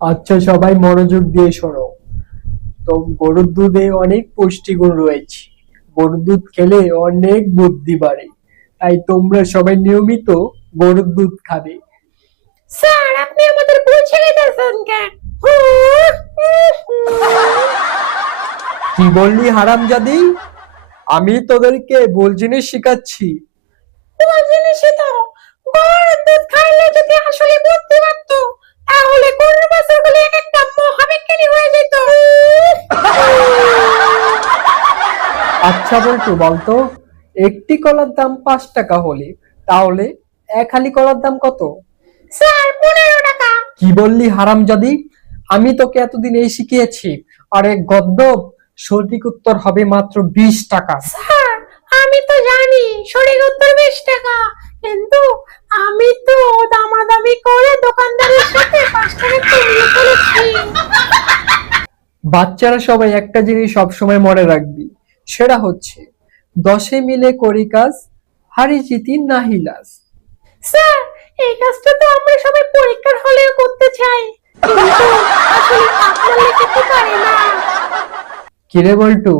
আচ্ছা, সবাই মনোযোগ দিয়ে শোনো। তো গরুর দুধে অনেক পুষ্টিগুণ রয়েছে। গরুর দুধ খেলে অনেক বুদ্ধি বাড়ে। তাই তোমরা সবাই নিয়মিত গরুর দুধ খাবে। স্যার, আপনি আমাদের বুঝিয়ে দিয়েছেন কেন? কি বললি হারামজাদি? আমি তোদেরকে ভুল জিনিস শিখাচ্ছি। কোন জিনিসই তো গরুর দুধ খাইলে যদি আসলে বুদ্ধি বাড়তো, তাহলে গরুর বাছুরগুলি এক একটা মহাবিজ্ঞানী হয়ে যেত। আচ্ছা বল্টু, বলতো একটি কলার দাম 5 টাকা হলে তাহলে এক হালি কলার দাম কত? স্যার, 15 টাকা। কি বললি হারামজাদি? আমি তোকে এতদিন এই শিখিয়েছি। আরে গদ্দপ, সঠিক উত্তর হবে মাত্র 20 টাকা। স্যার, আমি তো জানি সঠিক উত্তর 20 টাকা, কিন্তু আমি তো দামাদামি করে দোকানদারের সাথে 5 টাকা কমিয়ে ফেলেছি। বাচ্চারা সবাই একটা জিনিস সবসময় মনে রাখবি, সেটা হচ্ছে 10 মিলে করি কাজ, হারি জিতি নাহি লাজ। স্যার, এই কাজটা তো আমরা সবাই পরীক্ষার হলেও করতে চাই, কিন্তু আসলে আপনার লেখাতে পারি না। কিরে বল্টু,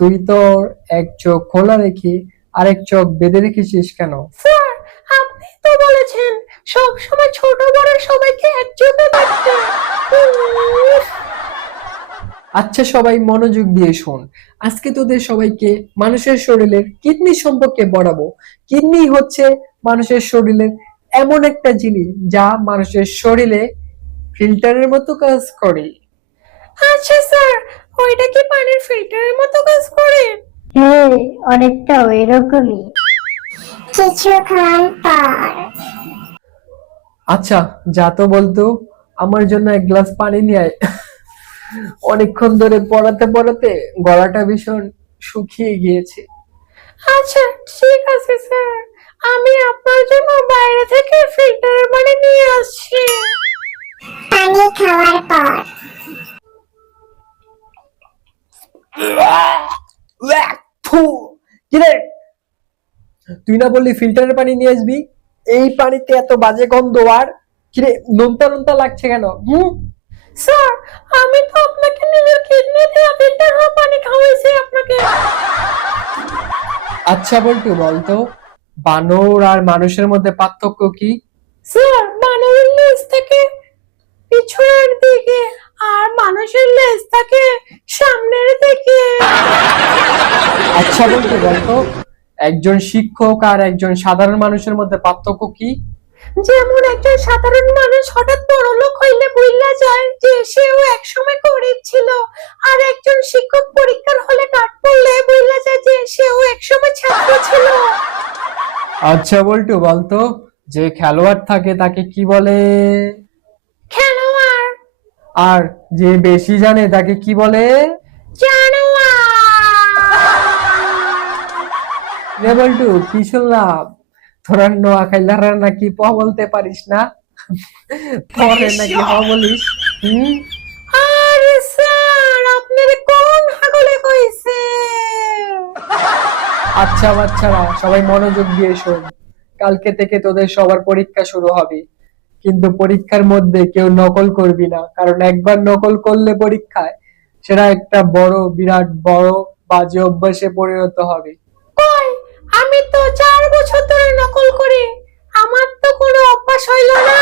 তুই তোর এক চোখ খোলা রেখে আরেক চোখ বেঁধে রেখেছিস কেন? স্যার, আপনি তো বলেছেন সব সময় ছোট বড় সবাইকে একযোগে দেখতে। উফ। আচ্ছা, সবাই মনোযোগ দিয়ে শোন। আজকে তোদের সবাইকে মানুষের শরীরের কিডনি সম্পর্কে পড়াবো। কিডনি হচ্ছে মানুষের শরীরের এমন একটা জিনিস যা মানুষের শরীরে ফিল্টারের মতো কাজ করে। আচ্ছা স্যার, ওইটা কি পানির ফিল্টারের মতো কাজ করে? হ্যাঁ, অনেকটা ওইরকমই। কিছুক্ষণ পর। আচ্ছা, যা তো বলতো, আমার জন্য এক গ্লাস পানি নিয়ে আয়। অনেকক্ষণ ধরে পড়াতে পড়াতে গলাটা ভীষণ শুকিয়ে গিয়েছে। আচ্ছা, ঠিক আছে স্যার, আমি আপনার জন্য বাইরে থেকে ফিল্টারের পানি নিয়ে আসছি। পানি খাওয়ার পর। ফু, কিরে, তুই না বললি ফিল্টারের পানি নিয়ে আসবি? এই পানিতে এত বাজে গন্ধ, আর কিরে নোনতা নোনতা লাগছে কেন? স্যার, আমি তো আপনাকে নিজের কিডনি দিয়ে ফিল্টার হওয়া পানি খাওয়াইছি আপনাকে। আচ্ছা বল্টু, বলতো বানর আর মানুষের মধ্যে পার্থক্য কি? স্যার, বানরের লেজ থাকে পিছনের দিকে, আর মানুষের লেজ থাকে সামনের দিকে। আচ্ছা বল্টু, বলতো একজন শিক্ষক আর একজন সাধারণ মানুষের মধ্যে পার্থক্য কি? যেমন একজন সাধারণ মানুষ হঠাৎ বড়লোক হইলে বুইল্লা যায় যে সেও একসময় গরিব ছিল, আর একজন শিক্ষক পরীক্ষার হলে কাট পড়লে বুইল্লা যায় যে সেও একসময় ছাত্র ছিল। আচ্ছা বল্টু, বলতো যে খেলোয়াড় থাকে তাকে কি বলে? খেলোয়াড়। আর যে বেশি জানে তাকে কি বলে? জানোয়ার। রে বল্টু, কি শুনলাম তোরা নোয়াখাইলারা নাকি প বলতে পারিস না? পরে নাকি হ বলিস? হুম। আরে স্যার, আপনার কোন হাগলে কইছে? আচ্ছা বাচ্চারা, সবাই মনোযোগ দিয়ে শোন। কালকে থেকে তোদের সবার পরীক্ষা শুরু হবে, কিন্তু পরীক্ষার মধ্যে কেউ নকল করবি না, কারণ একবার নকল করলে পরীক্ষায় সেটা একটা বড়, বিরাট বড় বাজে অভ্যাসে পরিণত হবে। কই, আমি তো 4 বছর ধরে নকল করি, আমার তো কোনো অভ্যাস হইল না।